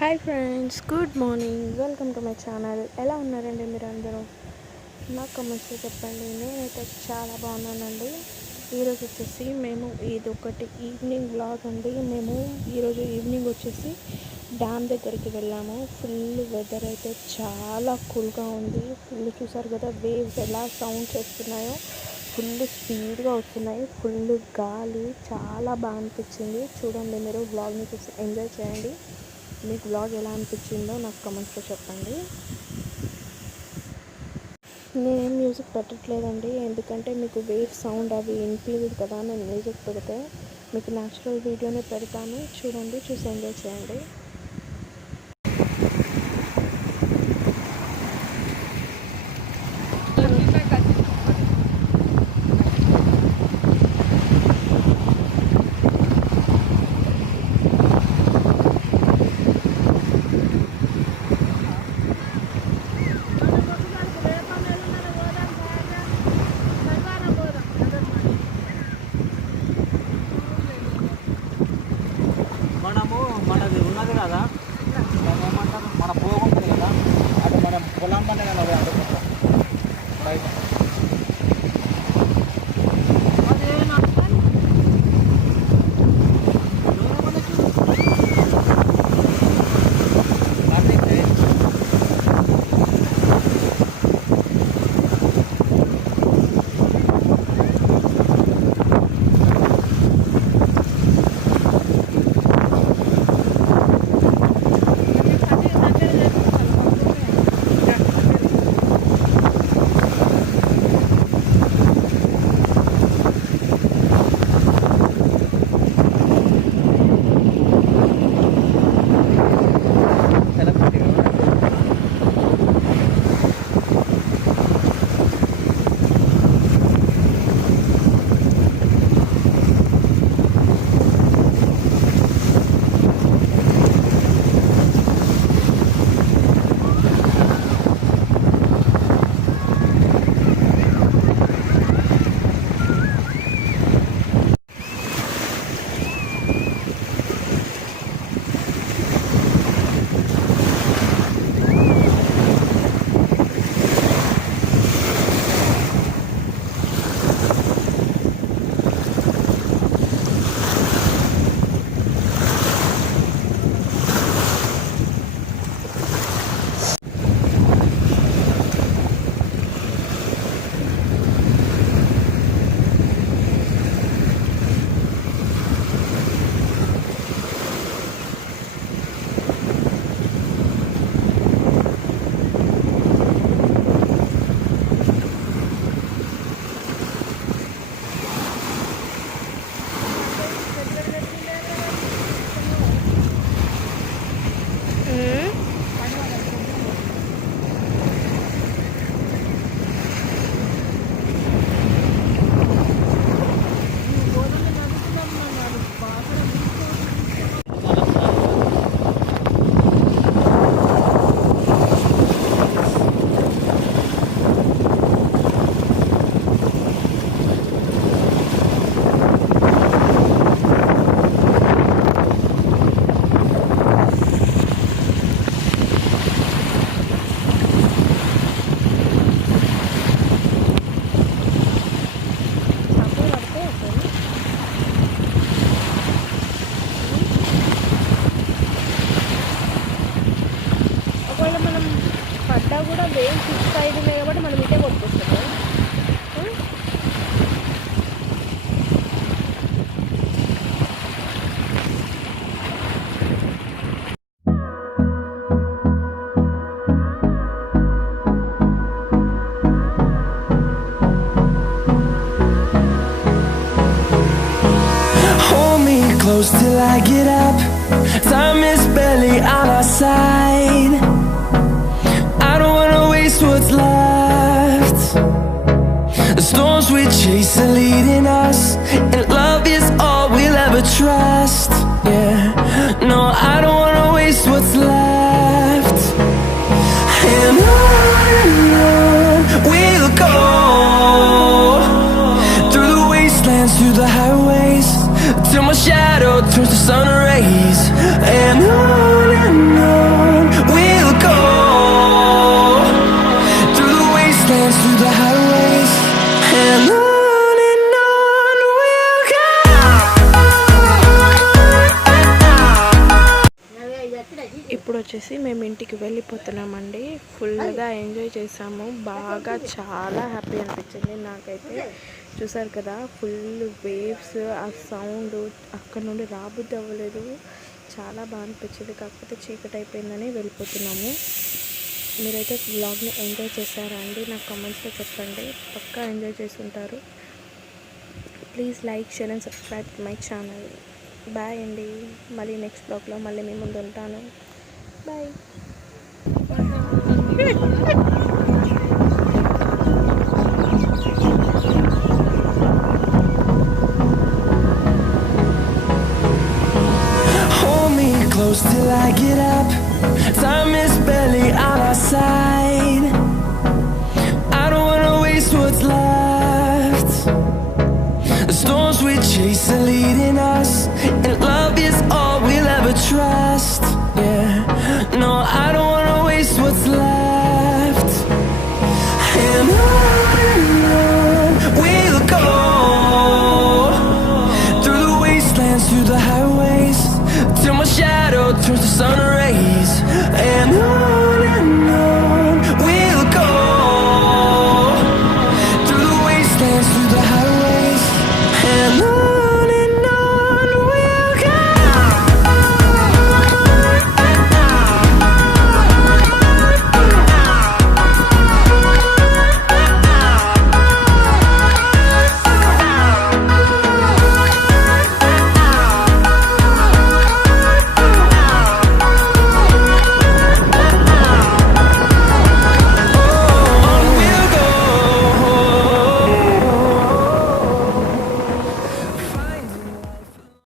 Hi friends, good morning. Welcome to my channel. ఎలా ఉన్నారండి మీరు అందరూ? నాకు కమెంట్స్లో చెప్పండి. నేనైతే చాలా బాగున్నానండి. ఈరోజు వచ్చేసి మేము ఇదొకటి ఈవినింగ్ వ్లాగ్ అండి. మేము ఈరోజు ఈవినింగ్ వచ్చేసి డ్యామ్ దగ్గరికి వెళ్ళాము. ఫుల్ వెదర్ అయితే చాలా కూల్గా ఉంది. ఫుల్ చూసారు కదా, వేవ్స్ ఎలా సౌండ్ చేస్తున్నాయో, ఫుల్ స్పీడ్గా వస్తున్నాయి. ఫుల్ గాలి, చాలా బాగా అనిపించింది. చూడండి, మీరు వ్లాగ్ని చూసి ఎంజాయ్ చేయండి. మీకు వ్లాగ్ ఎలా అనిపించిందో నాకు కమెంట్స్లో చెప్పండి. నేనేం మ్యూజిక్ పెట్టట్లేదండి, ఎందుకంటే మీకు వేవ్ సౌండ్ అవి వినిపించదు కదా. నేను మ్యూజిక్ పెడితే మీకు న్యాచురల్ వీడియోనే పెడతాను. చూడండి, చూసి ఎంజాయ్ చేయండి. మనది ఉన్నది కదా, ఏమంటారు, మన పోగు ఉంటుంది కదా, అటు మనం పొలం పని అనుకుంటాం బయట. పడ్డా కూడా వేవ్ 6-5 ఉన్నాయి కాబట్టి మనం ఇటే కొట్టుకొస్తున్నాం. Hold me close till I get up. Time is barely on our side. I don't wanna waste what's left. The storms we chase are leading us, and love is all we'll ever trust. Yeah, no, I don't wanna waste what's left. And on we'll go, through the wastelands, through the highways, till my shadow turns to sun rays. And on ఇప్పుడు వచ్చేసి మేము ఇంటికి వెళ్ళిపోతున్నామండి. ఫుల్గా ఎంజాయ్ చేసాము, బాగా చాలా హ్యాపీ అనిపించింది నాకైతే. చూసారు కదా ఫుల్ వేవ్స్, ఆ సౌండ్ అక్కడ నుండి రాబుద్ది అవ్వలేదు, చాలా బాగా అనిపించింది. కాకపోతే చీకటి అయిపోయిందని వెళ్ళిపోతున్నాము. మీరైతే వ్లాగ్ని ఎంజాయ్ చేశారా అండి? నాకు కామెంట్స్లో చెప్పండి, పక్కా ఎంజాయ్ చేసి ఉంటారు. Please like, share and subscribe my channel. Bye అండి, మళ్ళీ నెక్స్ట్ బ్లాగ్లో మళ్ళీ మీ ముందు ఉంటాను. Bye. Hold me close till I get up. Time is barely on our side. I don't wanna waste what's left. The storms we chase are leading us, and love is all